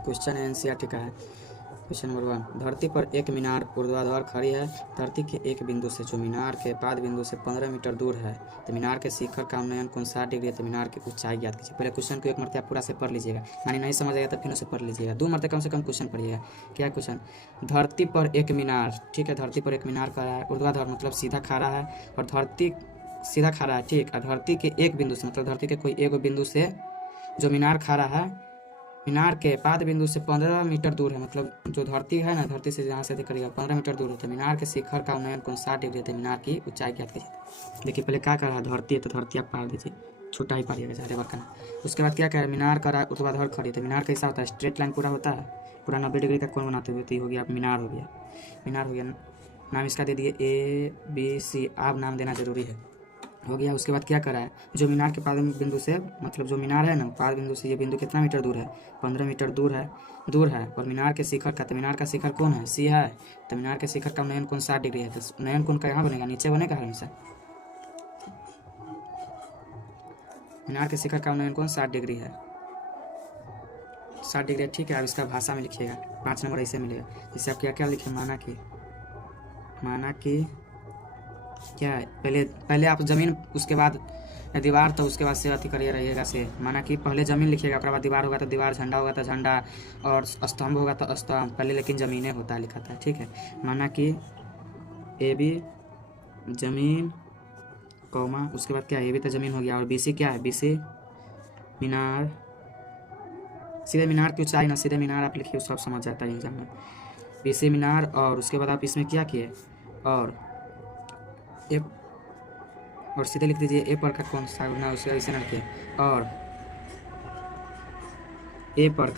Question है NCERT का है। क्वेश्चन नंबर 1, धरती पर एक मीनार ऊर्ध्वाधर खड़ी है। धरती के एक बिंदु से जो मीनार के बाद बिंदु से 15 मीटर दूर है, तो मीनार के शिखर का उन्नयन कोण 60 डिग्री है। तो मीनार की ऊंचाई ज्ञात कीजिए। पहले क्वेश्चन को एक मरतबा पूरा से पढ़ लीजिएगा, यानी नहीं समझ आएगा तो फिर उसे पढ़ लीजिएगा। 2 मरतबा कम से कम क्वेश्चन पढ़िएगा। क्या है क्वेश्चन? धरती पर एक मीनार, ठीक है, धरती पर एक मीनार खड़ा है। ऊर्ध्वाधर मतलब सीधा खड़ा है, और धरती सीधा खड़ा है, ठीक। और धरती के एक बिंदु से मतलब धरती के कोई एक बिंदु से जो मीनार खड़ा है, मीनार के पाद बिंदु से 15 मीटर दूर है। मतलब जो धरती है ना, धरती से जहाँ से करिएगा 15 मीटर दूर होता है। मीनार के शिखर का उन्नयन कोण 60 डिग्री है। मीनार की ऊंचाई ज्ञात कीजिए। देखिए पहले क्या कर रहा है, धरती है तो धरती आप पार दीजिए, छोटा ही पारिएगा, ज़्यादा बड़ा करना। उसके बाद क्या कह रहा है, मीनार का ऊर्ध्वाधर खड़ी। तो मीनार कैसा होता है, स्ट्रेट लाइन पूरा होता है, पूरा 90 डिग्री का कोण बनाते हुए। तो ये हो गया मीनार, हो गया मीनार हो गया। नाम इसका दे दिए ABC। आप नाम देना जरूरी है, हो गया। उसके बाद क्या करा है, जो मीनार के पाद बिंदु से मतलब जो मीनार है ना, पाद बिंदु से ये बिंदु कितना मीटर दूर है, 15 मीटर दूर है। और मीनार के शिखर का, तो मीनार का शिखर कौन है, C है। तो मीनार के शिखर का उन्नयन कोण 60 डिग्री है। तो उन्नयन कोण कहाँ बनेगा, नीचे बनेगा हमेशा। मीनार के शिखर का उन्नयन कोण 60 डिग्री है, 60 डिग्री, ठीक है। अब इसका भाषा में लिखिएगा, 5 नंबर ऐसे मिलेगा। जैसे आप क्या क्या लिखे, माना कि क्या है, पहले आप जमीन, उसके बाद दीवार, तो उसके बाद से अति करिए रहिएगा से। माना कि पहले ज़मीन लिखिएगा, उसके बाद दीवार होगा तो दीवार, झंडा होगा तो झंडा, और स्तंभ होगा तो स्तंभ। पहले लेकिन ज़मीनें होता है लिखा था, ठीक है। माना कि AB ज़मीन, कौमा, उसके बाद क्या है, AB तो ज़मीन हो गया, और BC क्या है, BC मीनार। सीधे मीनार की ऊंचाई ना, सीधे मीनार आप लिखिए, सब समझ जाता है एग्जाम में। BC मीनार, और उसके बाद आप इसमें क्या किए, और सीधे लिख दीजिए ए पर का कौन सा ना, उसके ऐसे ना लिखिए। और ए पर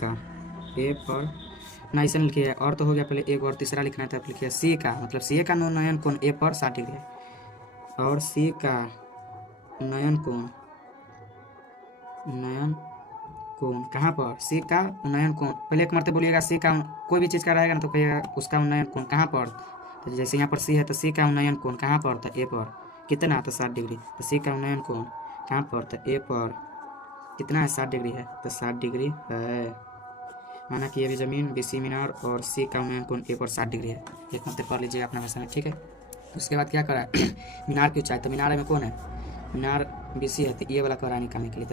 ना ऐसे नहीं लिखिए, और तो हो गया। पहले एक और तीसरा लिखना था, लिखिए C का, मतलब C का उन्नयन कोण A पर 60 डिग्री है। और C का उन्नयन कोण कहाँ पर, C का उन्नयन कोण, पहले एक मरतबा बोलिएगा। C का कोई भी चीज़ का रहेगा ना तो कहिएगा उसका उन्नयन कोण कहाँ पर। तो जैसे यहाँ पर C है तो C का उन्नयन कोण कहाँ पर, तो A पर कितना, तो 60 डिग्री। तो C का उन्नयन कोण कहाँ पर, तो A पर कितना है, 60 डिग्री है। तो 60 डिग्री है। माना कि ये भी ज़मीन, BC मीनार, और C का उन्नयन कोण A पर 60 डिग्री है। एक मत पढ़ लीजिएगा अपना भाषा में, ठीक है। उसके बाद क्या करा है मीनार की ऊंचाई, तो मीनार में कौन है, मीनार BC है। तो ये वाला करा निकालने के लिए,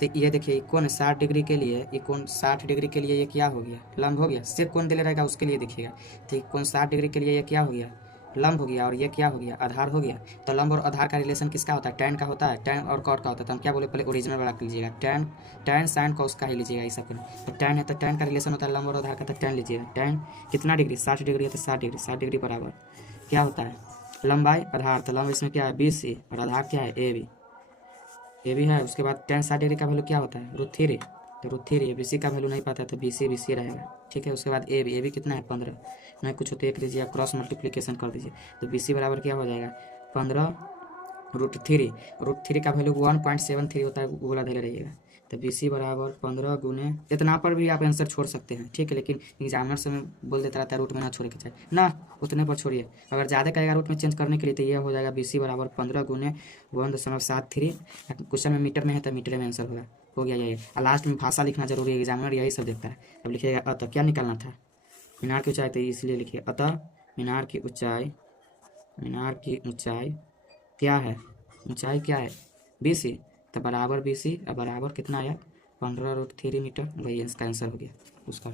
तो ये देखिए कौन है 60 डिग्री के लिए, ये कौन 60 डिग्री के लिए ये क्या हो गया, लंब हो गया। सिर्फ कौन दिले रहेगा उसके लिए देखिएगा, तो कौन 60 डिग्री के लिए ये क्या हो गया, लंब हो गया। और ये क्या हो गया, आधार हो गया। तो लंब और आधार का रिलेशन किसका होता है, टैन का होता है, टैन और कॉट का होता है। तो हम क्या बोले, पहले ओरिजिनल वाला लीजिएगा, टैन साइन कॉस का ही लीजिएगा, ये सब। तो टैन है तो टैन का रिलेशन होता है लंब और आधार का, तो टैन लीजिएगा। टैन कितना डिग्री, 60 डिग्री है, तो 60 डिग्री बराबर क्या होता है, लंबाई आधार। तो लंब इसमें क्या है, BC, और आधार क्या है, AB है। उसके बाद tan 60 डिग्री का वैल्यू क्या होता है, √3। तो √3, BC का वैल्यू नहीं पता है तो BC रहेगा, ठीक है। उसके बाद AB कितना है, 15। नहीं कुछ होते एक लीजिए, क्रॉस मल्टीप्लिकेशन कर दीजिए। तो BC बराबर क्या हो जाएगा, 15 √3 का वैल्यू 1.73 होता है, गोला धैले रहिएगा। तो BC बराबर 15 गुने, इतना पर भी आप आंसर छोड़ सकते हैं, ठीक है। लेकिन एग्जामिनर समय बोल देता रहता है रूट में ना छोड़े के चाहिए ना, उतने पर छोड़िए। अगर ज़्यादा कहेगा रूट में चेंज करने के लिए, तो ये हो जाएगा BC बराबर 15 गुने 1.73। क्वेश्चन में मीटर में है तो मीटर में आंसर होगा, हो गया ये। और लास्ट में भाषा लिखना जरूरी है, एग्जामिनर यही सब देखता है। अब लिखिएगा अतः, क्या निकालना था, मीनार की ऊंचाई, तो इसलिए लिखिए अतः मीनार की ऊंचाई क्या है, ऊंचाई क्या है, BC। तो बराबर BC, और बराबर कितना आया, 15 √3 मीटर। वही इसका आंसर हो गया उसका।